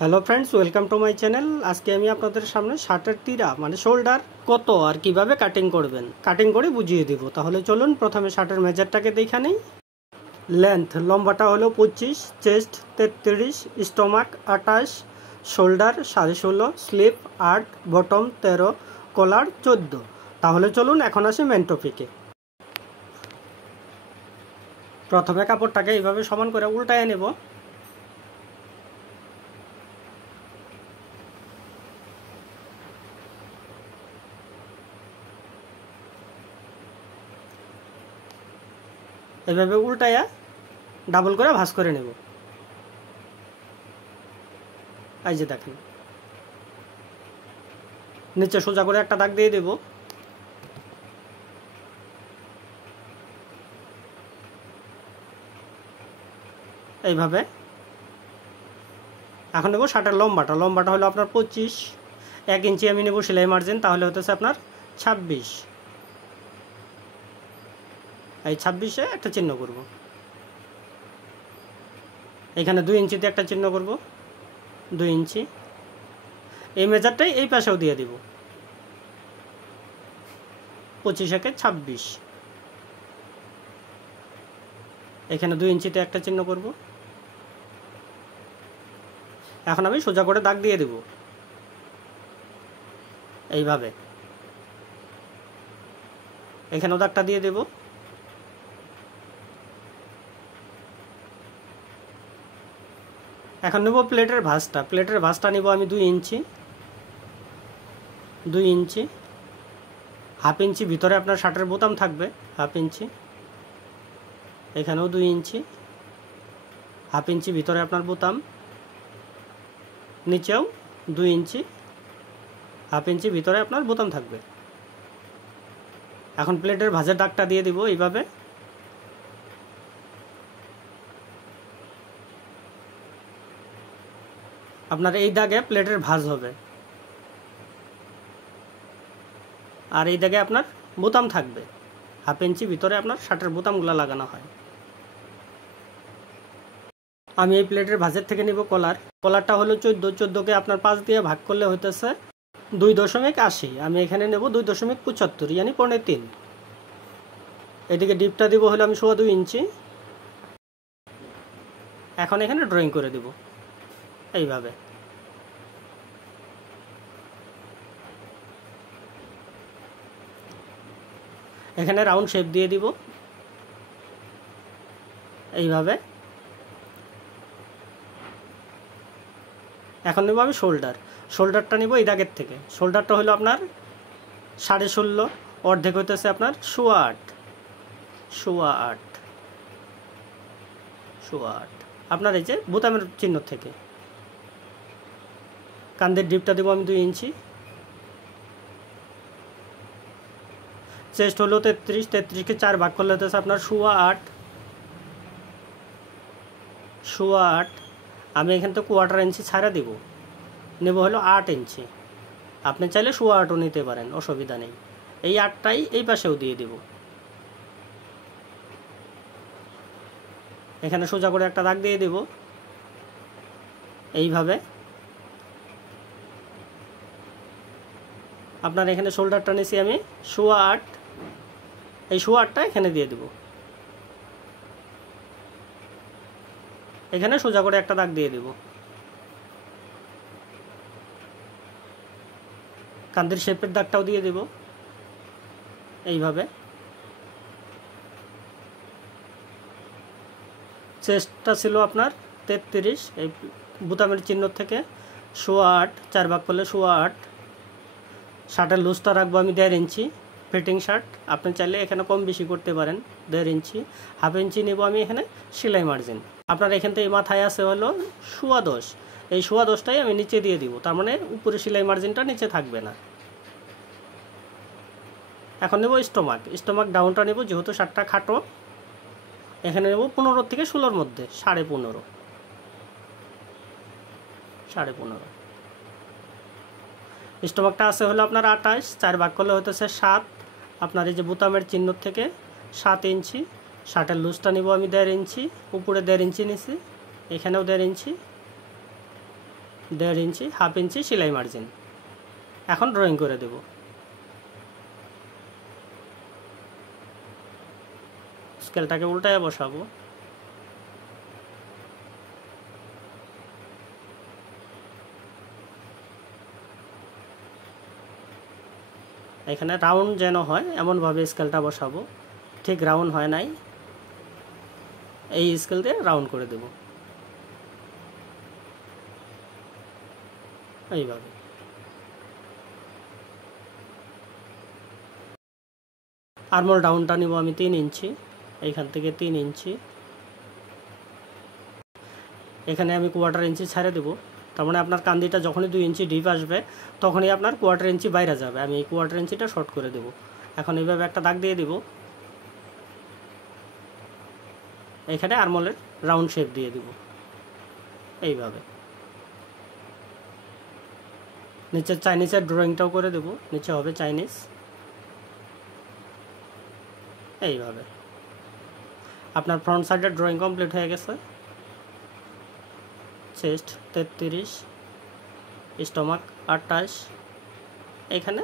Hello friends, welcome to my channel. আজকে আমি আপনাদের সামনে শার্টের তীরা মানে শোল্ডার কত আর কিভাবে কাটিং করবেন কাটিং করে বুঝিয়ে দিব। তাহলে চলুন প্রথমে শার্টের মেজারটাকে দেখে নিই। লেন্থ লম্বাটা হলো 25, chest 33, stomach 28, shoulder 16.5, sleeve 8, bottom 13, collar 14। তাহলে চলুন এখন আসি মেন টপিকে। প্রথমে কাপড়টাকে এইভাবে সমান করে উল্টায় নেব। এভাবে উল্টায়া ডাবল করে ভাঁজ করে নেব। এই যে দেখেন, নিচে সোজা করে একটা দাগ দিয়ে দেব। এইভাবে এখন নেব শার্টের লম্বাটা হলো আপনার 25, 1 ইঞ্চি আমি নেব সেলাই মার্জিন, তাহলে হতেছে আপনার 26। এই 26-এ একটা চিহ্ন করব। এখানে 2 ইঞ্চিতে একটা চিহ্ন করব, 2 ইঞ্চি। এই মেজারটাই এই পাশেও দিয়ে দিব, 25-একে 26। এখানে 2 ইঞ্চিতে একটা চিহ্ন করব। এখন আমি সোজা করে দাগ দিয়ে দেব এইভাবে। এখানেও দাগটা দিয়ে দেব। এখন নেব প্লেটের ভাঁজটা নেব আমি 2 ইঞ্চি, 2 ইঞ্চি। হাফ ইঞ্চি ভিতরে আপনার শার্টের বোতাম থাকবে, হাফ ইঞ্চি। এখানেও 2 ইঞ্চি, হাফ ইঞ্চি ভিতরে আপনার বোতাম। নিচেও 2 ইঞ্চি, হাফ ইঞ্চি ভিতরে আপনার বোতাম থাকবে। এখন প্লেটের ভাঁজের দাগটা দিয়ে দিব এইভাবে। আপনার এই দাগে প্লেটের ভাঁজ হবে, আর এই দাগে আপনার বোতাম থাকবে। হাফ ইঞ্চি ভিতরে আপনার শার্টের বোতামগুলো লাগানো হয়। আমি এই প্লেটের ভাঁজের থেকে নিব কলারটা হলো 14কে আপনার 5 দিয়ে ভাগ করলে হইতেছে 2.80। আমি এখানে নেব 2.75, यानी 3.25। এদিকে ডিপটা দিব হলো আমি 2.25 ইঞ্চি। এখন এখানে ড্রয়িং করে দিব এইভাবে। এখানে রাউন্ড শেপ দিয়ে দিব এইভাবে। এখন নেব আমি শোল্ডারটা নিব এই দাগের থেকে। শোল্ডারটা হলো আপনার 16.5, অর্ধেক হইতেছে আপনার 8.8 আপনার এই যে বোতামের চিহ্ন থেকে। কান্দের ডিপটা দেবো আমি 2 ইঞ্চি। চেস্ট হলো 33কে 4 ভাগ করলে হতেছে আপনার 8.8। আমি এখান থেকে 1/4 ইঞ্চি ছাড়া দিব, নেব হলো 8 ইঞ্চি। আপনি চাইলে 8.5ও নিতে পারেন, অসুবিধা নেই। এই 8টাই এই পাশেও দিয়ে দেব। এখানে সোজা করে একটা দাগ দিয়ে দেব এইভাবে। আপনার এখানে শোল্ডারটা নিয়েছি আমি 8.5, এই 8.5টা এখানে দিয়ে দেব। এখানে সোজা করে একটা দাগ দিয়ে দেব। কান্দের শেপের দাগটাও দিয়ে দেব এইভাবে। চেস্টটা ছিল আপনার 33, এই বোতামের চিহ্ন থেকে 8.5 4 ভাগ করলে 8.8। শার্টের লুজটা রাখবো আমি 1.5 ইঞ্চি, ফিটিং শার্ট। আপনি চাইলে এখানে কম বেশি করতে পারেন, 1.5 ইঞ্চি। হাফ ইঞ্চি নেব আমি এখানে সেলাই মার্জিন। আপনার এখান থেকে মাথায় আছে হলো 10.25, এই 10.25টাই আমি নিচে দিয়ে দিব, তার মানে উপরে সেলাই মার্জিনটা নিচে থাকবে না। এখন নেব স্টোমাক ডাউনটা নেব, যেহেতু শার্টটা খাটো। এখানে নেব 15 থেকে 16-র মধ্যে, 15.5। স্টোমাকটা আছে হলো আপনার 28, 4 ভাগ করলে হতেছে 7। আপনার এই যে বোতামের চিহ্ন থেকে 7 ইঞ্চি। শার্টের লুজটা নিব আমি 1.5 ইঞ্চি, উপরে 1.5 ইঞ্চি নিছি, এখানেও 1.5 ইঞ্চি। 1.5 ইঞ্চি, 1/2 ইঞ্চি সেলাই মার্জিন। এখন ড্রয়িং করে দেব। স্কেলটাকে উল্টায় বসাবো। এখানে রাউন্ড যেন হয় এমনভাবে স্কেলটা বসাবো। ঠিক রাউন্ড হয় নাই, এই স্কেল দিয়ে রাউন্ড করে দেব এইভাবে। আর্মহোল ডাউনটা নিব আমি 3 ইঞ্চি, এইখান থেকে 3 ইঞ্চি। এখানে আমি 1/4 ইঞ্চি ছেড়ে দেবো। তার মানে আপনার কান্দিটা যখনই 2 ইঞ্চি ডিপ আসবে তখনই আপনার 1/4 ইঞ্চি বাইরে যাবে। আমি এই 1/4 ইঞ্চিটা শর্ট করে দেব। এখন এইভাবে একটা দাগ দিয়ে দিব। এখানে আর্মহোলের রাউন্ড শেপ দিয়ে দিব এইভাবে। নিচে চাইনিজের ড্রয়িংটাও করে দেব, নিচে হবে চাইনিজ এইভাবে। আপনার ফ্রন্ট সাইডের ড্রয়িং কমপ্লিট হয়ে গেছে। চেস্ট 33, স্টমাক 28, এখানে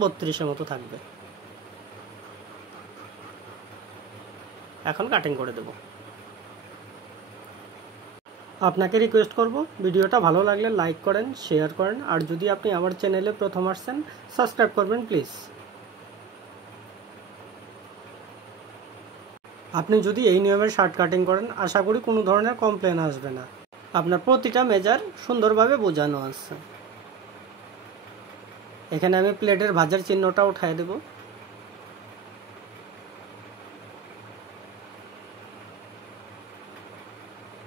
32-এর মতো থাকবে। এখন কাটিং করে দেব। আপনাকে রিকোয়েস্ট করব ভিডিওটা ভালো লাগলে লাইক করেন, শেয়ার করেন, আর যদি আপনি আমার চ্যানেলে প্রথম আসছেন সাবস্ক্রাইব করবেন প্লিজ। আপনি যদি এই নিয়মের শার্ট কাটিং করেন আশা করি কোনো ধরনের কমপ্লেন আসবে না। আপনার প্রতিটা মেজার সুন্দরভাবে বোঝানো আছে। এখানে আমি প্লেটের ভাঁজের চিহ্নটা উঠাই দেব।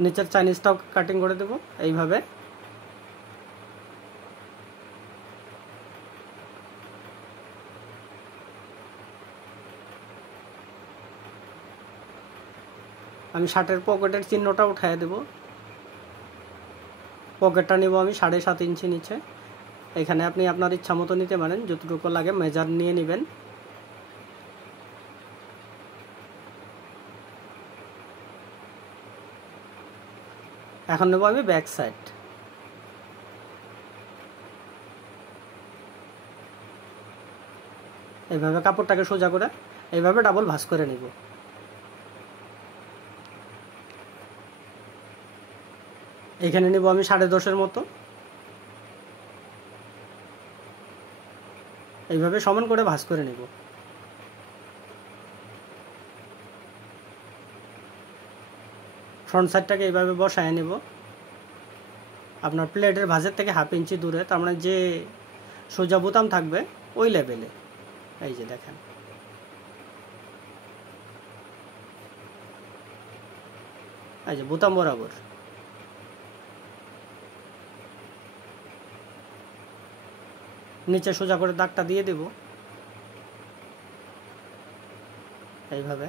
নিচের চাইনিজটাও কাটিং করে দেব এইভাবে। আমি শার্টের পকেটের চিহ্নটা উঠাই দেব। পকেটটা নেব আমি 7.5 ইঞ্চি নিচে। এখানে আপনি আপনার ইচ্ছা মতো নিতে পারেন, যতটুকু লাগে মেজার নিয়ে নেবেন। এখন নেব আমি ব্যাক সাইড। এইভাবে কাপড়টাকে সোজা করে এইভাবে ডাবল ভাঁজ করে নেব। এখানে নেব আমি 10.5-এর মতো। এইভাবে সমান করে ভাঁজ করে নেব। ফ্রন্ট সাইডটাকে এইভাবে বসায় নেব আপনার প্লেটের ভাঁজের থেকে 1/2 ইঞ্চি দূরে, তার মানে যে সোজা বোতাম থাকবে ওই লেভেলে। এই যে দেখেন, এই যে বোতাম বরাবর। নিচে সোজা করে দাগটা দিয়ে দেব এইভাবে।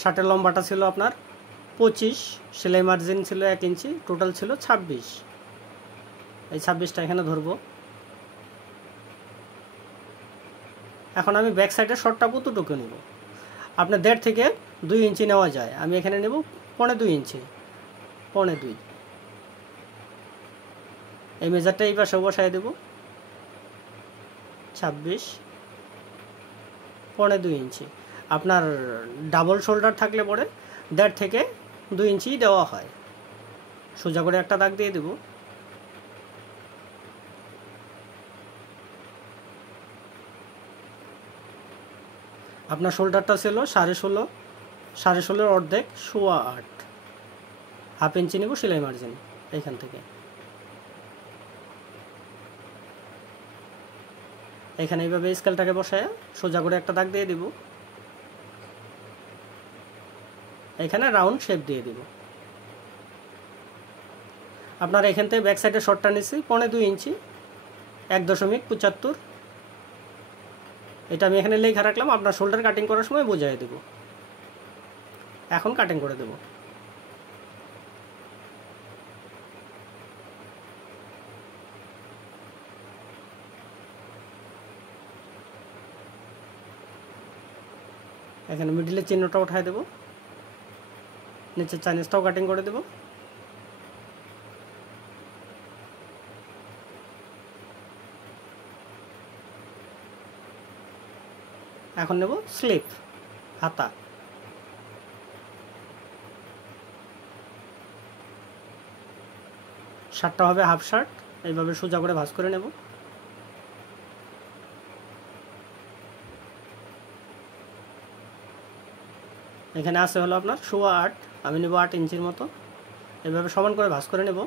শার্টের লম্বাটা ছিল আপনার 25, সেলাই মার্জিন ছিল 1 ইঞ্চি, টোটাল ছিল 26। এই 26টা এখানে ধরবো। এখন আমি ব্যাক সাইডের শর্টটা কতটুকু নেব? আপনার 1.5 থেকে 2 ইঞ্চি নেওয়া যায়, আমি এখানে নেব 2.25 ইঞ্চি, 2.25। এই মেজারটা এই পাশে বসায় দেব 26, 2.25 ইঞ্চি। আপনার ডাবল শোল্ডার থাকলে পরে 1.5 থেকে 2 ইঞ্চি দেওয়া হয়। সোজা করে একটা দাগ দিয়ে দেব। আপনার শোল্ডারটা ছিল 16.5, 16.5-এর অর্ধেক 8.25, 1/2 ইঞ্চি নেব সেলাই মার্জিন এইখান থেকে। এখানে এইভাবে স্কেলটাকে বসায় সোজা করে একটা দাগ দিয়ে দিব। এখানে রাউন্ড শেপ দিয়ে দিব। আপনার এখান থেকে ব্যাক সাইডের শর্টটা নিচ্ছি 2.25 ইঞ্চি, 1.75। এটা আমি এখানে লেখা রাখলাম, আপনার শোল্ডার কাটিং করার সময় বোঝাই দেব। এখন কাটিং করে দেব। এখানে মিডিলের চিহ্নটা উঠাই দেব, নিচে চাইনিজটাও কাটিং করে দেব। এখন নেব স্লিভ, হাতা। শার্টটা হবে হাফ শার্ট, এইভাবে সোজা করে ভাঁজ করে নেব। এখানে আছে হলো আপনার 8.25, আমি নেব 8 ইঞ্চির মতো। এইভাবে সমান করে ভাঁজ করে নেব।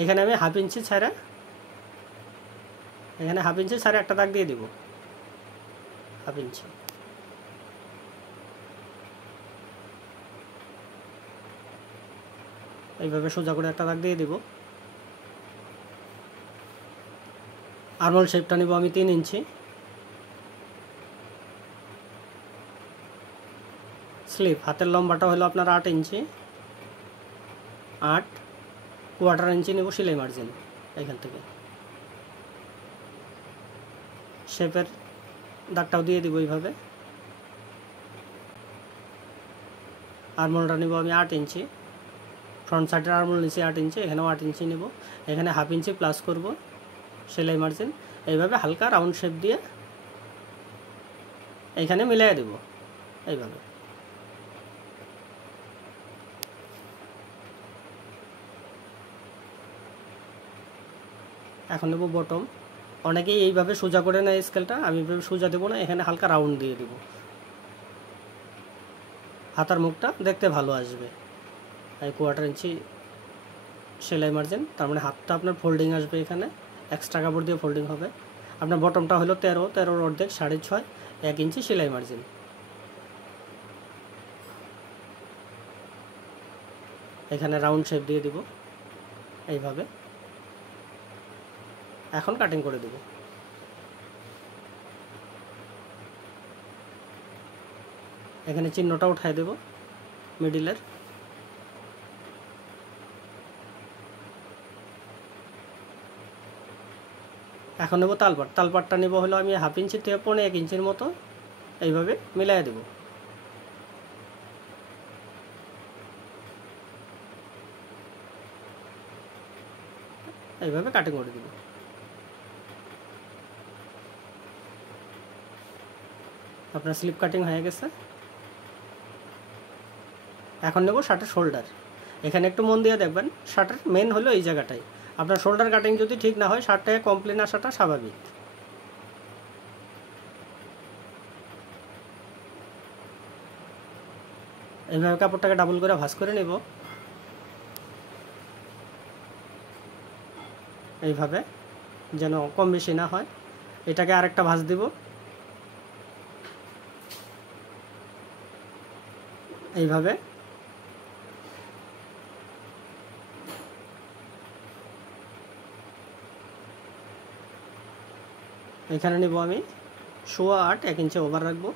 এখানে আমি হাফ ইঞ্চি ছাড়া, এখানে হাফ ইঞ্চি ছাড়া একটা দাগ দিয়ে দিব, হাফ ইঞ্চি। এইভাবে সোজা করে একটা দাগ দিয়ে দিব। আর্মহোল শেপটা নেব আমি 3 ইঞ্চি। স্লিভ, হাতের লম্বাটা হলো আপনার 8 ইঞ্চি। 8.25 ইঞ্চি নেব সেলাই মার্জিন। এখান থেকে শেপের দাগটাও দিয়ে দিব এইভাবে। আর্মহোলটা নেব আমি 8 ইঞ্চি। ফ্রন্ট সাইডের আর্মহোল নিচে 8 ইঞ্চি, এখানেও 8 ইঞ্চি নেব। এখানে হাফ ইঞ্চি প্লাস করব সেলাই মার্জিন। এইভাবে হালকা রাউন্ড শেপ দিয়ে এইখানে মিলিয়ে দেব এইভাবে। এখন নেব বটম। অনেকেই এইভাবে সোজা করে নেয় স্কেলটা, আমি এইভাবে সোজা দেবো না, এখানে হালকা রাউন্ড দিয়ে দেব। হাতার মুখটা দেখতে ভালো আসবে। 1/4 ইঞ্চি সেলাই মার্জিন, তার মানে হাতটা আপনার ফোল্ডিং আসবে, এখানে এক্সট্রা কাপড় দিয়ে ফোল্ডিং হবে। আপনার বটমটা হলো 13 অর্ধেক 6.5, 1 ইঞ্চি সেলাই মার্জিন। এখানে রাউন্ড শেপ দিয়ে দিব এইভাবে। এখন কাটিং করে দেব। এখানে চিহ্নটা উঠায় দেব মিডিলের। এখন নেব তালপাট। তালপাটটা নেব হলো আমি হাফ ইঞ্চি থেকে 1 ইঞ্চির মতো, এইভাবে মিলাই দেব। এইভাবে কাটিং করে দেব। আপনার স্লিপ কাটিং হয়ে গেছে। এখন নেব শার্টের শোল্ডার। এখানে একটু মন দিয়ে দেখবেন, শার্টের মেন হলো এই জায়গাটাই। আপনার শোল্ডার কাটিং যদি ঠিক না হয়, শার্টটাকে কমপ্লিট আসাটা স্বাভাবিক। এইভাবে কাপড়টাকে ডাবল করে ভাঁজ করে নেব এইভাবে, যেন কম বেশি না হয়। এটাকে আরেকটা ভাঁজ দিব এইভাবে। এখানে নেব আমি 8.25, 1 ইঞ্চি ওভার রাখবো।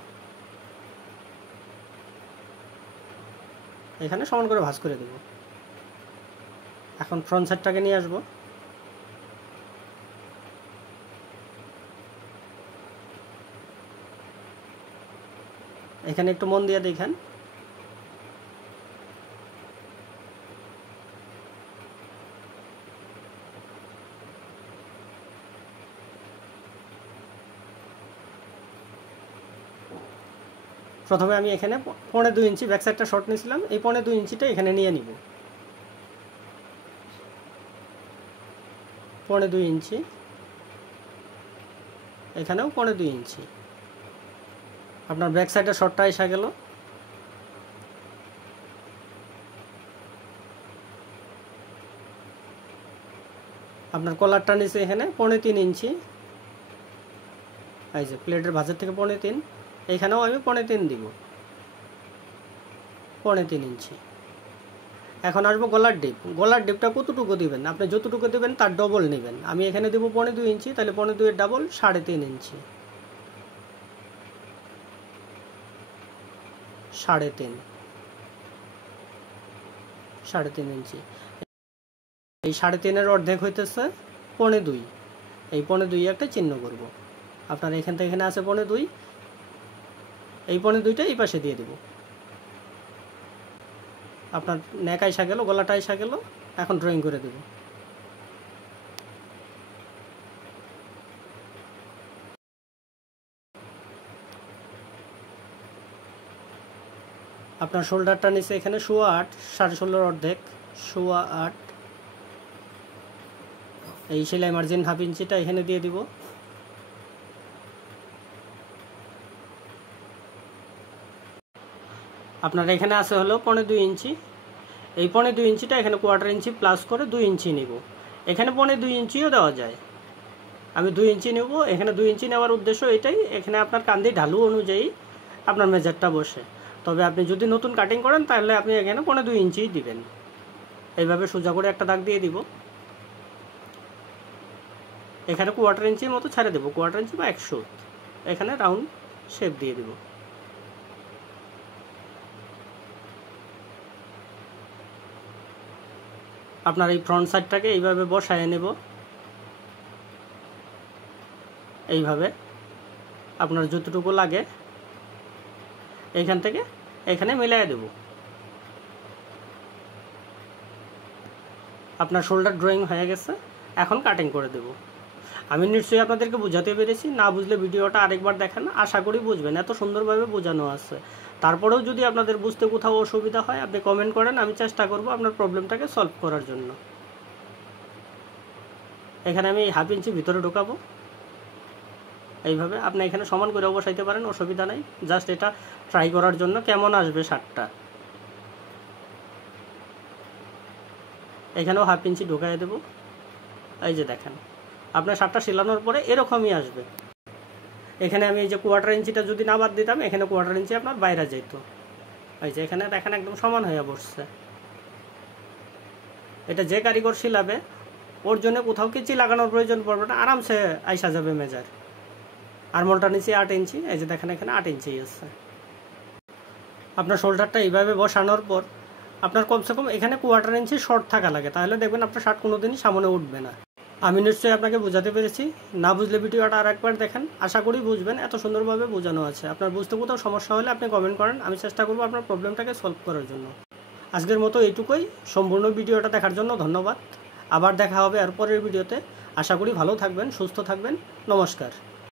এখানে সমান করে ভাঁজ করে দেব। এখন ফ্রন্ট সাইডটাকে নিয়ে আসবো। এখানে একটু মন দিয়ে দেখেন, প্রথমে আমি এখানে 2.25 ইঞ্চি ব্যাক সাইডটা শর্ট নিয়েছিলাম, এই 2.25 ইঞ্চিটা এখানে নিয়ে নিব। 2.25 ইঞ্চি, এখানেও 2.25 ইঞ্চি। আপনার ব্যাক সাইডের শর্টটা এসে গেল। আপনার কলারটা নিচে এখানে 3.25 ইঞ্চি, এই যে প্লেটের ভাঁজের থেকে 3.25, এইখানেও আমি 3.25 দিব, 3.25 ইঞ্চি। এখন আসবো গলার ডিপ। গলার ডিপটা কতটুকু দিবেন, আপনি যতটুকু দেবেন তার ডবল নেবেন। আমি এখানে দেবো 2.25 ইঞ্চি, তাহলে 2.25 এর ডাবল 3.5 ইঞ্চি, 3.5 ইঞ্চি। এই 3.5 অর্ধেক হইতেছে 2.25। এই 2.25 একটা চিহ্ন করব। আপনার এখান থেকে এখানে আছে 2.25, এই 2.25টা এই পাশে দিয়ে দেব। আপনার নেক আইসা গেল, গলাটা আইসা গেল। এখন ড্রয়িং করে দেব। আপনার শোল্ডারটা নিচে এখানে 8.25 16.5 অর্ধেক 8.25 এই সেলাই মার্জিন 1/2 ইঞ্চিটা এখানে দিয়ে দিব। আপনার এখানে আছে হলো 1.25 ইঞ্চি, এই 1.25 ইঞ্চিটা এখানে 1/4 ইঞ্চি প্লাস করে 2 ইঞ্চি নিব। এখানে 1.25 ইঞ্চিও দেওয়া যায়, আমি 2 ইঞ্চি নেব। এখানে 2 ইঞ্চি নেওয়ার উদ্দেশ্য এটাই, এখানে আপনার কান্দি ঢালু অনুযায়ী আপনার মেজারটা বসে। তবে আপনি যদি নতুন কাটিং করেন তাহলে আপনি এখানে 1.25 ইঞ্চিই দিবেন। এইভাবে সোজা করে একটা দাগ দিয়ে দিব। এখানে 1/4 ইঞ্চির মতো ছেড়ে দেবো, 1/4 ইঞ্চি বা 100, এখানে রাউন্ড শেপ দিয়ে দিব। আপনার এই ফ্রন্ট সাইডটাকে এইভাবে বসায় নেব, এইভাবে আপনার যতটুকু লাগে এইখান থেকে এখানে মিলাই দেব। আপনার শোল্ডার ড্রয়িং হয়ে গেছে, এখন কাটিং করে দেব। আমি নিশ্চয়ই আপনাদেরকে বোঝাতে পেরেছি, না বুঝলে ভিডিওটা আরেকবার দেখেন, আশা করি বুঝবেন, এত সুন্দরভাবে বোঝানো আছে। তারপরেও যদি আপনাদের বুঝতে কোথাও অসুবিধা হয় আপনি কমেন্ট করেন, আমি চেষ্টা করব আপনার প্রবলেমটাকে সলভ করার জন্য। এখানে আমি 1/2 ইঞ্চি ভিতরে ঢোকাবো, এইভাবে আপনি এখানে সমান করে বসাইতে পারেন, অসুবিধা নাই। জাস্ট এটা ট্রাই করার জন্য কেমন আসবে শার্টটা। এখানেও 1/2 ইঞ্চি ঢোকাই দেব। এই যে দেখেন আপনার শার্টটা সেলানোর পরে এরকমই আসবে। এখানে আমি এই যে 1/4 ইঞ্চিটা যদি না বাদ দিতাম, এখানে 1/4 ইঞ্চি আপনার বাইরে যেত। এই যে এখানে দেখেন একদম সমান হয়ে বসছে। এটা যে কারিগর সিলাবে ওর জন্য কোথাও কেচি লাগানোর প্রয়োজন পড়বে না, আরামসে আইসা যাবে মেজার। আরমোলটা নিচে 8 ইঞ্চি, এই যে দেখেন এখানে 8 ইঞ্চি আছে। আপনার শোল্ডারটা এইভাবে বসানোর পর আপনার কমসে কম এখানে 1/4 ইঞ্চি শর্ট থাকা লাগে, তাহলে দেখবেন আপনার শার্ট কোনোদিনই সামনে উঠবে না। আমি নিশ্চয়ই আপনাকে বোঝাতে পেরেছি, না বুঝলে ভিডিওটা আরেকবার দেখেন, আশা করি বুঝবেন, এত সুন্দরভাবে বোঝানো আছে। আপনার বুঝতে কোথাও সমস্যা হলে আপনি কমেন্ট করেন, আমি চেষ্টা করব আপনার প্রবলেমটাকে সলভ করার জন্য। আজকের মতো এইটুকুই, সম্পূর্ণ ভিডিওটা দেখার জন্য ধন্যবাদ। আবার দেখা হবে এরপরের ভিডিওতে। আশা করি ভালো থাকবেন, সুস্থ থাকবেন। নমস্কার।